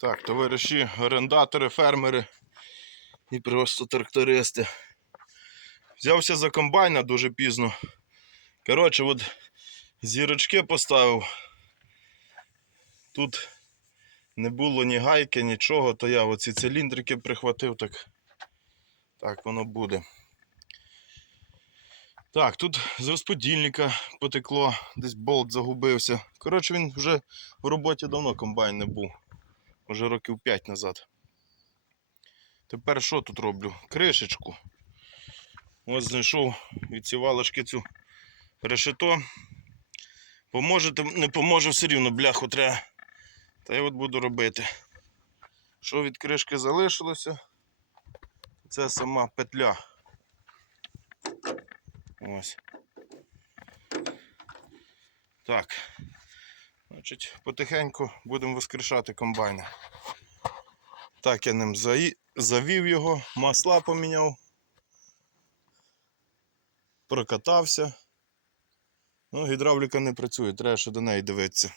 Так, товариші, орендатори, фермери і просто трактористи. Взявся за комбайна дуже пізно. Коротше, от зірочки поставив. Тут не було ні гайки, нічого, то я оці циліндрики прихватив, так, так воно буде. Так, тут з розподільника потекло, десь болт загубився. Коротше, він вже в роботі давно комбайн не був. Може років 5 назад. Тепер що тут роблю? Кришечку. Ось знайшов від сівалочки цю решето. Поможете, не поможе все рівно, бляху треба. Та я от буду робити. Що від кришки залишилося? Це сама петля. Ось. Так. Значить, потихеньку будемо воскрешати комбайни. Так, я ним завів його, масла поміняв. Прокатався. Ну, гідравліка не працює, треба ще до неї дивитися.